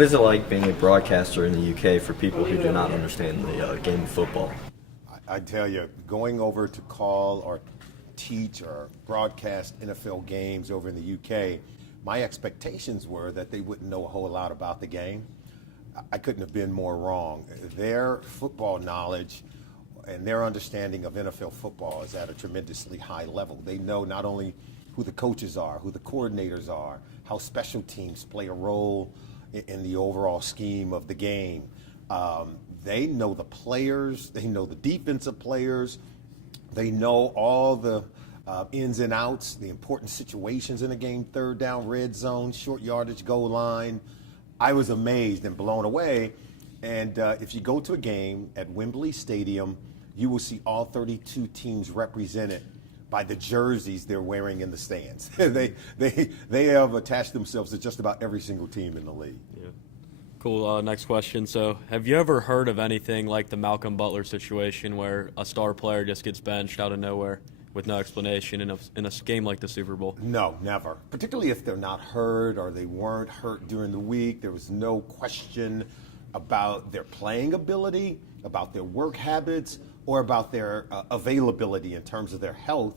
What is it like being a broadcaster in the UK for people who do not understand the game of football? I tell you, going over to call or teach or broadcast NFL games over in the UK, my expectations were that they wouldn't know a whole lot about the game. I couldn't have been more wrong. Their football knowledge and their understanding of NFL football is at a tremendously high level. They know not only who the coaches are, who the coordinators are, how special teams play a role in the overall scheme of the game. They know the players, they know the defensive players, they know all the ins and outs, the important situations in a game, third down, red zone, short yardage, goal line. I was amazed and blown away. And if you go to a game at Wembley Stadium, you will see all 32 teams represented by the jerseys they're wearing in the stands. they have attached themselves to just about every single team in the league. Yeah. Cool. Next question. So, have you ever heard of anything like the Malcolm Butler situation where a star player just gets benched out of nowhere with no explanation in a game like the Super Bowl? No, never. Particularly if they're not hurt or they weren't hurt during the week. There was no question about their playing ability, about their work habits, or about their availability in terms of their health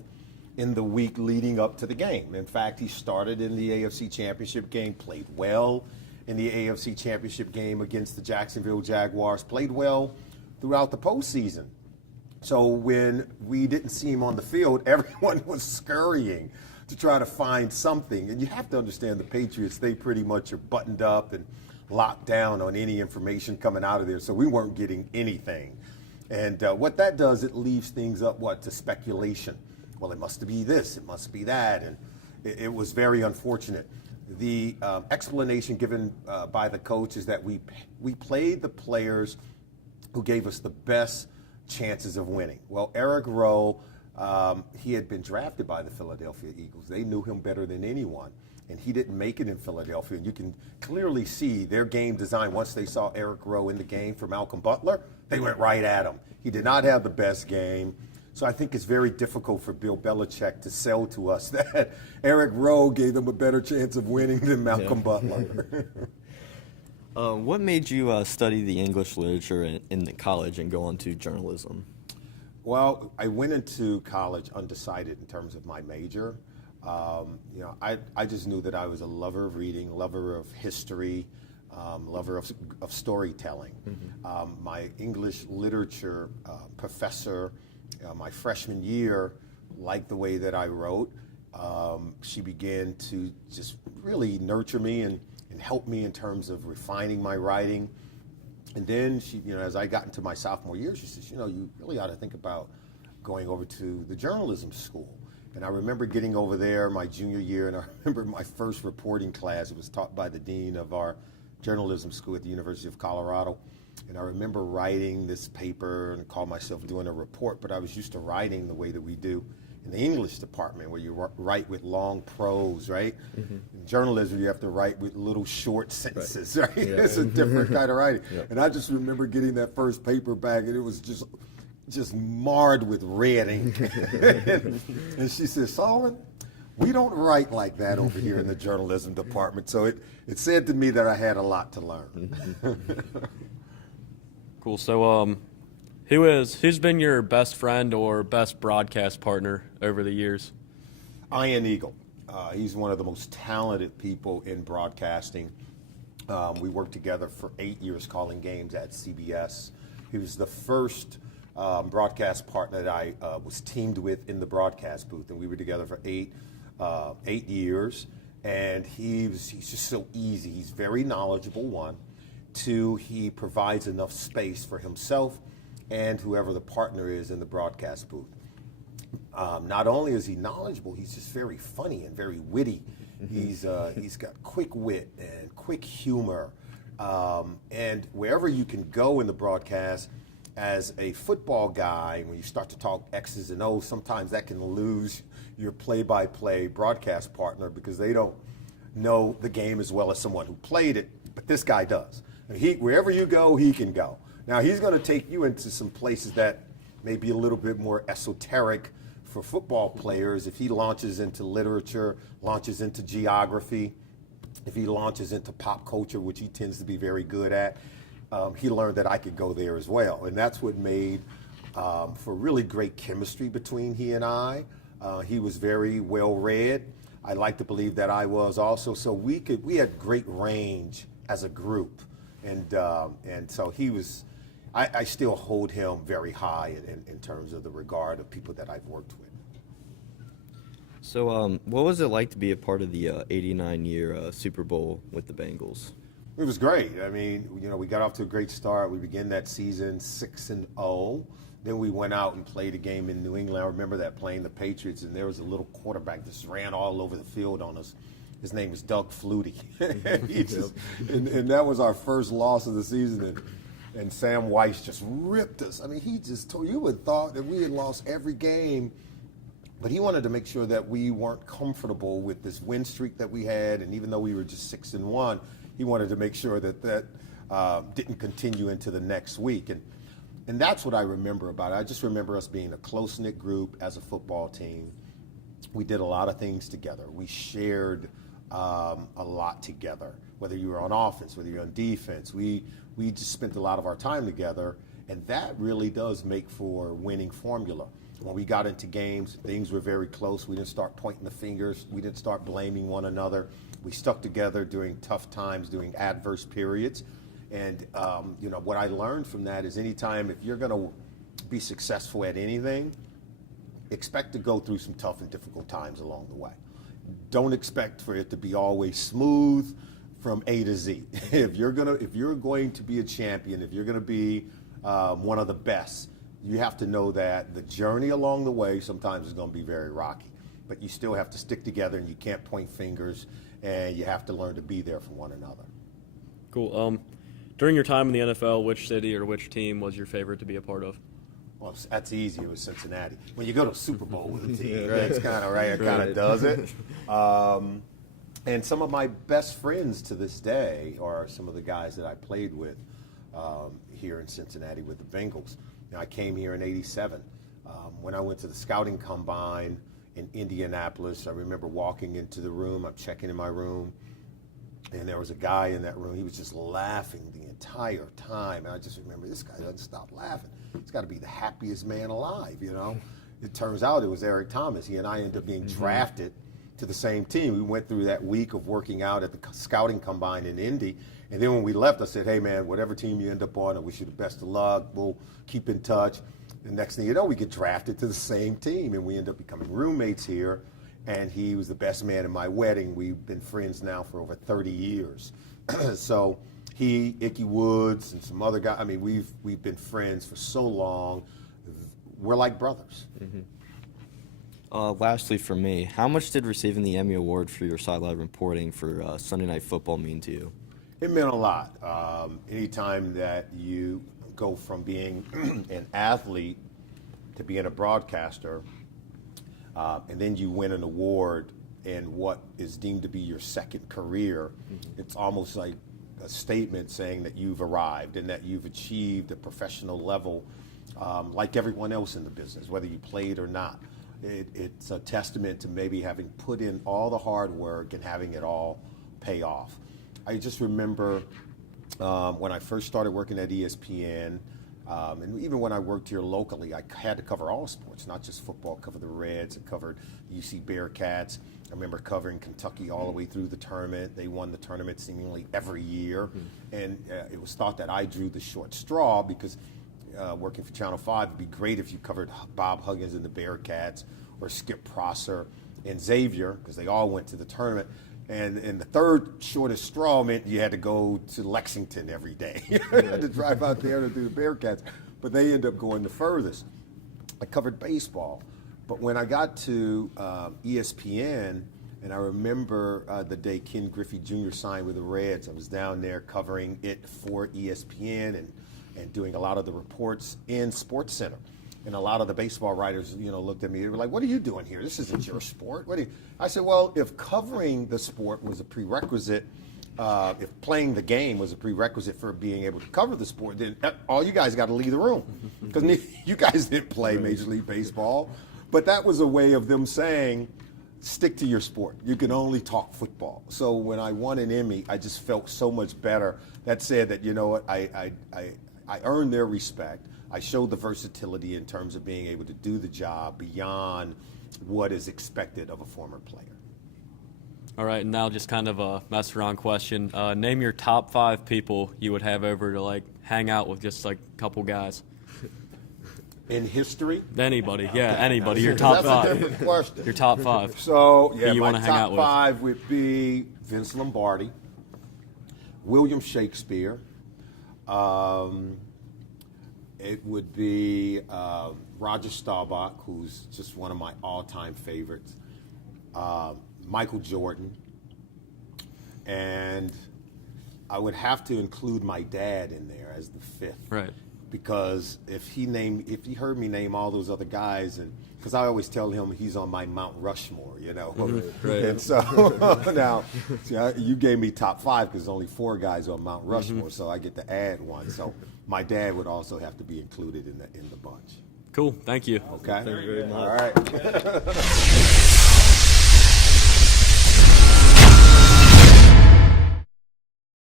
in the week leading up to the game. In fact, he started in the AFC Championship game, played well in the AFC Championship game against the Jacksonville Jaguars, played well throughout the postseason. So when we didn't see him on the field, everyone was scurrying to try to find something. And you have to understand the Patriots, they pretty much are buttoned up and locked down on any information coming out of there. So we weren't getting anything. And what that does, it leaves things up, to speculation. Well, it must be this, it must be that. And it was very unfortunate. The explanation given by the coach is that we played the players who gave us the best chances of winning. Well, Eric Rowe, he had been drafted by the Philadelphia Eagles. They knew him better than anyone. And he didn't make it in Philadelphia. And you can clearly see their game design. Once they saw Eric Rowe in the game for Malcolm Butler, they went right at him. He did not have the best game. So I think it's very difficult for Bill Belichick to sell to us that Eric Rowe gave them a better chance of winning than Malcolm Butler. What made you study the English literature in the college and go on to journalism? Well, I went into college undecided in terms of my major. I just knew that I was a lover of reading, lover of history, lover of storytelling. Mm-hmm. My English literature professor, my freshman year, liked the way that I wrote. She began to just really nurture me and help me in terms of refining my writing. And then she, as I got into my sophomore year, she says, you really ought to think about going over to the journalism school. And I remember getting over there my junior year, and I remember my first reporting class. It was taught by the dean of our journalism school at the University of Colorado. And I remember writing this paper and called myself doing a report, but I was used to writing the way that we do in the English department, where you write with long prose, right? Mm-hmm. In journalism, you have to write with little short sentences, right? Yeah. It's a different kind of writing. Yep. And I just remember getting that first paper back, and it was just marred with red ink. And she says, Solomon, we don't write like that over here in the journalism department. So it said to me that I had a lot to learn. Cool. So who's been your best friend or best broadcast partner over the years? Ian Eagle. He's one of the most talented people in broadcasting. We worked together for 8 years calling games at CBS. He was the first broadcast partner that I was teamed with in the broadcast booth, and we were together for eight years. And he's just so easy. He's very knowledgeable, one. Two, he provides enough space for himself and whoever the partner is in the broadcast booth. Not only is he knowledgeable, he's just very funny and very witty. Mm-hmm. He's got quick wit and quick humor. And wherever you can go in the broadcast, as a football guy, when you start to talk X's and O's, sometimes that can lose your play-by-play broadcast partner because they don't know the game as well as someone who played it, but this guy does. And wherever you go, he can go. Now, he's going to take you into some places that may be a little bit more esoteric for football players. If he launches into literature, launches into geography, if he launches into pop culture, which he tends to be very good at, he learned that I could go there as well. And that's what made for really great chemistry between he and I. He was very well read. I like to believe that I was also. So we had great range as a group. And so he was, I still hold him very high in terms of the regard of people that I've worked with. So, what was it like to be a part of the '89 Super Bowl with the Bengals? It was great. I mean, we got off to a great start. We began that season 6-0. Then we went out and played a game in New England. I remember that, playing the Patriots, and there was a little quarterback that just ran all over the field on us. His name was Doug Flutie. And that was our first loss of the season. And Sam Weiss just ripped us. I mean, you would have thought that we had lost every game. But he wanted to make sure that we weren't comfortable with this win streak that we had, and even though we were just 6-1, he wanted to make sure that didn't continue into the next week. And that's what I remember about it. I just remember us being a close-knit group as a football team. We did a lot of things together. We shared a lot together, whether you were on offense, whether you're on defense. We just spent a lot of our time together, and that really does make for winning formula. When we got into games, things were very close. We didn't start pointing the fingers. We didn't start blaming one another. We stuck together during tough times, during adverse periods. And, what I learned from that is anytime, if you're going to be successful at anything, expect to go through some tough and difficult times along the way. Don't expect for it to be always smooth from A to Z. If you're going to be a champion, if you're going to be one of the best, you have to know that the journey along the way sometimes is going to be very rocky, but you still have to stick together, and you can't point fingers, and you have to learn to be there for one another. Cool. During your time in the NFL, which city or which team was your favorite to be a part of? Well, that's easy. It was Cincinnati. When you go to a Super Bowl with a team, that's kind of right. It kind of does it. And some of my best friends to this day are some of the guys that I played with here in Cincinnati with the Bengals. I came here in '87. When I went to the scouting combine in Indianapolis, I remember walking into the room. I'm checking in my room, and there was a guy in that room. He was just laughing the entire time. And I just remember, this guy doesn't stop laughing. He's got to be the happiest man alive, It turns out it was Eric Thomas. He and I ended up being drafted to the same team. We went through that week of working out at the scouting combine in Indy. And then when we left, I said, hey, man, whatever team you end up on, I wish you the best of luck. We'll keep in touch. The next thing you know, we get drafted to the same team, and we end up becoming roommates here. And he was the best man at my wedding. We've been friends now for over 30 years. So he, Ickey Woods, and some other guys, I mean, we've been friends for so long. We're like brothers. Lastly, for me, how much did receiving the Emmy Award for your sideline reporting for Sunday Night Football mean to you? It meant a lot. Anytime that you go from being an athlete to being a broadcaster, and then you win an award in what is deemed to be your second career, it's almost like a statement saying that you've arrived and that you've achieved a professional level like everyone else in the business, whether you played or not. It's a testament to maybe having put in all the hard work and having it all pay off. I just remember when I first started working at ESPN, and even when I worked here locally, I had to cover all sports, not just football. I covered the Reds, I covered the UC Bearcats. I remember covering Kentucky all the way through the tournament. They won the tournament seemingly every year, and it was thought that I drew the short straw because working for Channel 5, it'd be great if you covered Bob Huggins and the Bearcats, or Skip Prosser and Xavier, because they all went to the tournament. And the third shortest straw meant you had to go to Lexington every day. You had to drive out there to do the Bearcats. But they ended up going the furthest. I covered baseball. But when I got to ESPN, and I remember the day Ken Griffey Jr. signed with the Reds, I was down there covering it for ESPN and doing a lot of the reports in SportsCenter. And a lot of the baseball writers, looked at me. They were like, "What are you doing here? This isn't your sport." I said, "Well, if covering the sport was a prerequisite, if playing the game was a prerequisite for being able to cover the sport, then all you guys got to leave the room, because you guys didn't play Major League Baseball." But that was a way of them saying, stick to your sport. You can only talk football. So when I won an Emmy, I just felt so much better. That said that, you know what, I earned their respect. I showed the versatility in terms of being able to do the job beyond what is expected of a former player. All right, and now just kind of a mess around question. Name your top 5 people you would have over to like hang out with, just like a couple guys. In history? Anybody, yeah, anybody. Your top That's 5. a different question. Your top 5. So, yeah, you my wanna hang out top with? 5 would be Vince Lombardi, William Shakespeare. It would be Roger Staubach, who's just one of my all-time favorites. Michael Jordan. And I would have to include my dad in there as the 5th. Right. Because if he heard me name all those other guys, and because I always tell him he's on my Mount Rushmore, you know. Right. And so now, see, you gave me top 5 because there's only 4 guys on Mount Rushmore, so I get to add one. So my dad would also have to be included in the bunch. Cool. Thank you. Okay. Thank you very much. All right.